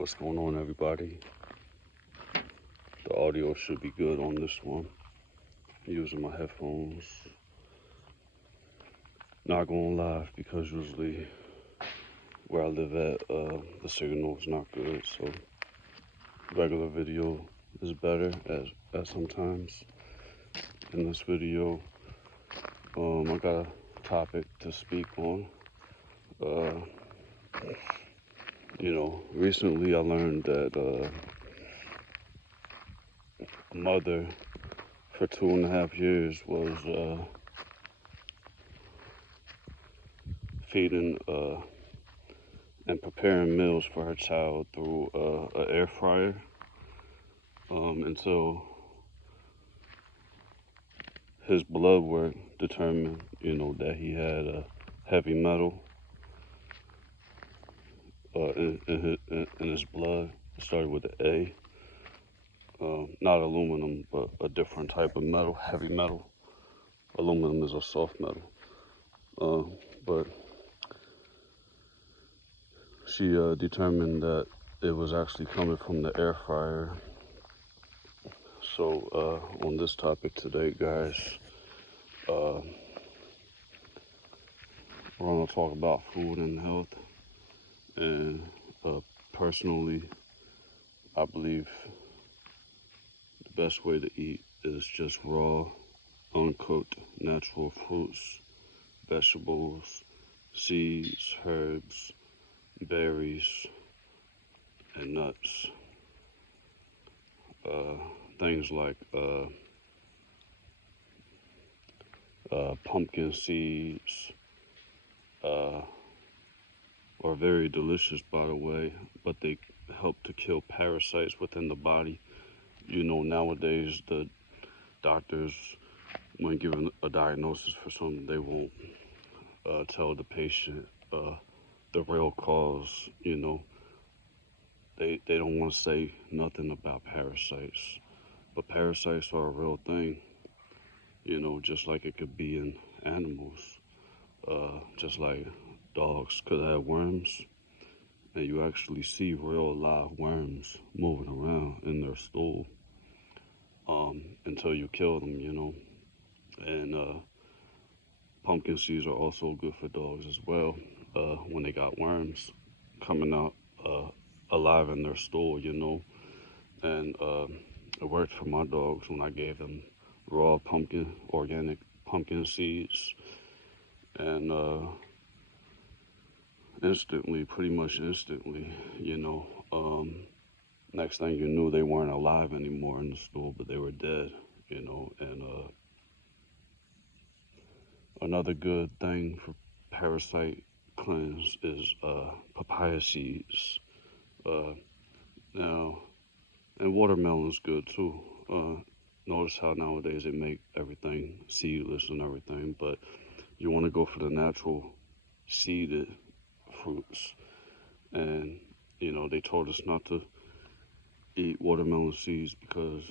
What's going on, everybody? The audio should be good on this one. I'm using my headphones. Not going live because usually where I live at, the signal is not good, so regular video is better at sometimes. In this video, I got a topic to speak on. Recently I learned that a mother for 2.5 years was feeding and preparing meals for her child through an air fryer until his blood work determined, that he had a heavy metal in his blood. It started with an A, not aluminum, but a different type of metal, heavy metal. Aluminum is a soft metal, but she determined that it was actually coming from the air fryer. So on this topic today, guys, we're going to talk about food and health. And personally, I believe the best way to eat is just raw, uncooked, natural fruits, vegetables, seeds, herbs, berries, and nuts. Things like pumpkin seeds are very delicious, by the way, but they help to kill parasites within the body. Nowadays the doctors, when given a diagnosis for something, they won't tell the patient the real cause. They don't want to say nothing about parasites, but parasites are a real thing. Just like it could be in animals, just like dogs could have worms, and you actually see real live worms moving around in their stool until you kill them. And pumpkin seeds are also good for dogs as well when they got worms coming out alive in their stool, and it worked for my dogs when I gave them raw organic pumpkin seeds, and pretty much instantly, next thing you knew, they weren't alive anymore in the stool, but they were dead, and another good thing for parasite cleanse is papaya seeds. Now, and watermelon's good too. Notice how nowadays they make everything seedless and everything, but you want to go for the natural seeded fruits. And they told us not to eat watermelon seeds because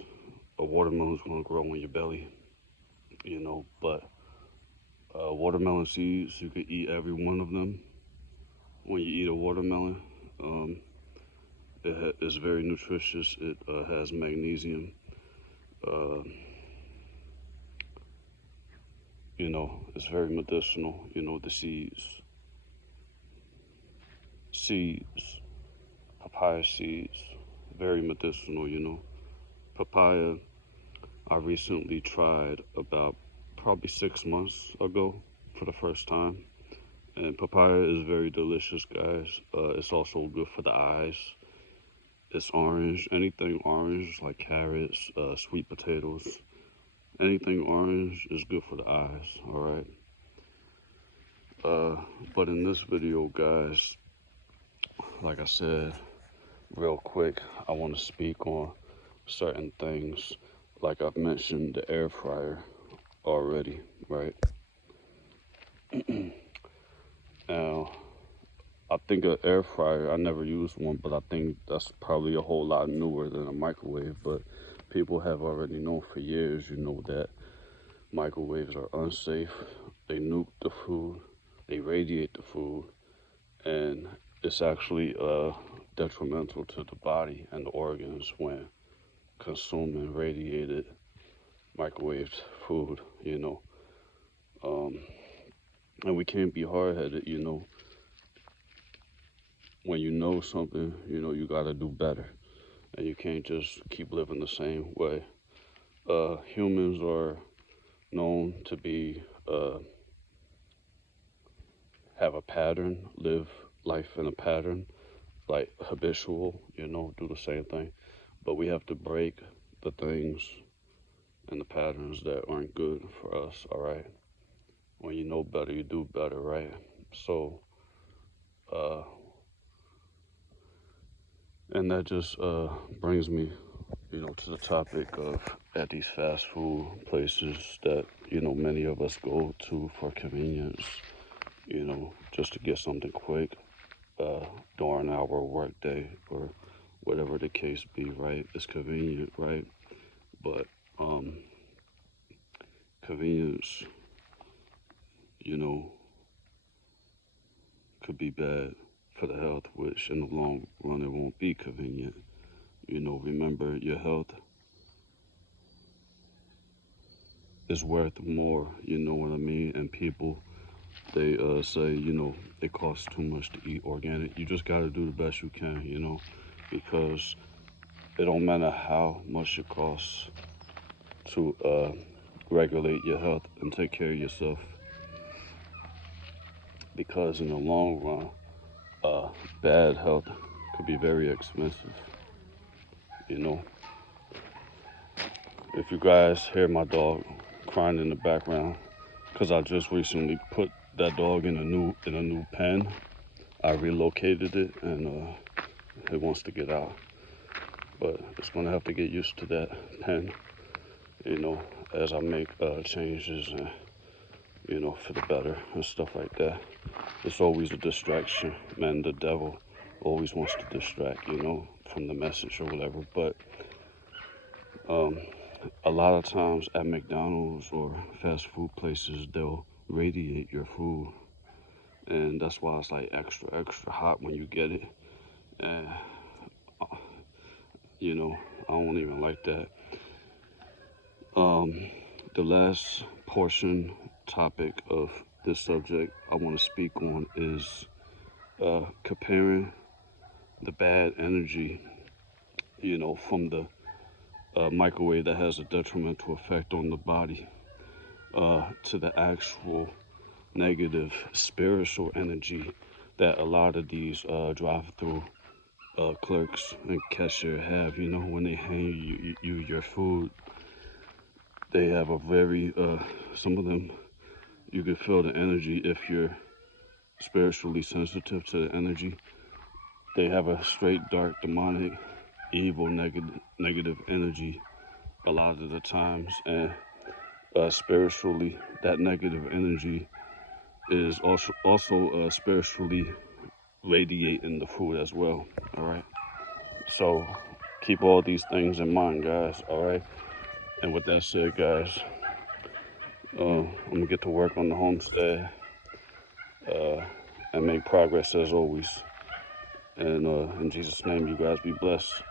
a watermelon's going to grow in your belly. But watermelon seeds, you can eat every one of them. When you eat a watermelon, it is very nutritious. It has magnesium. It's very medicinal. The seeds, papaya seeds, very medicinal. Papaya, I recently tried about probably 6 months ago for the first time. And papaya is very delicious, guys. It's also good for the eyes. It's orange. Anything orange, like carrots, sweet potatoes, anything orange is good for the eyes, all right? But in this video, guys, like I said, real quick, I want to speak on certain things. Like I've mentioned, the air fryer already, right? Now, I think an air fryer, I never used one, but I think that's probably a whole lot newer than a microwave. But people have already known for years, that microwaves are unsafe. They nuke the food, they radiate the food, and it's actually detrimental to the body and the organs when consuming radiated microwaved food, you know. And we can't be hard-headed, you know. When you know something, you know, you gotta do better. And you can't just keep living the same way. Humans are known to be, have a pattern, live life in a pattern, like habitual, you know, do the same thing. But we have to break the things and the patterns that aren't good for us, all right? When you know better, you do better, right? So, uh, and that just brings me, you know, to the topic of at these fast food places that, you know, many of us go to for convenience, you know, just to get something quick during our work day or whatever the case be, right? It's convenient, right? But convenience, you know, could be bad for the health, which in the long run it won't be convenient. You know, remember your health is worth more, you know what I mean? And people, they say, you know, it costs too much to eat organic. You just got to do the best you can, you know, because it don't matter how much it costs to regulate your health and take care of yourself, because in the long run, bad health could be very expensive, you know. If you guys hear my dog crying in the background, because I just recently put that dog in a new pen. I relocated it and it wants to get out, but it's gonna have to get used to that pen, you know, as I make changes and, you know, for the better and stuff like that. It's always a distraction, man. The devil always wants to distract, you know, from the message or whatever. But um, a lot of times at McDonald's or fast food places, they'll radiate your food, and that's why it's like extra hot when you get it. And you know, I don't even like that. Um, the last portion topic of this subject I want to speak on is comparing the bad energy, you know, from the microwave that has a detrimental effect on the body to the actual negative spiritual energy that a lot of these drive-through clerks and cashier have. You know, when they hand you your food, they have a very some of them, you can feel the energy if you're spiritually sensitive to the energy. They have a straight dark demonic evil negative energy a lot of the times, and spiritually that negative energy is also spiritually radiating the food as well. All right, so keep all these things in mind, guys. All right, and with that said, guys, I'm gonna get to work on the homestead uh, and make progress as always. And in Jesus' name, you guys be blessed.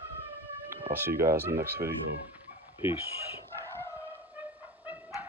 I'll see you guys in the next video. Peace.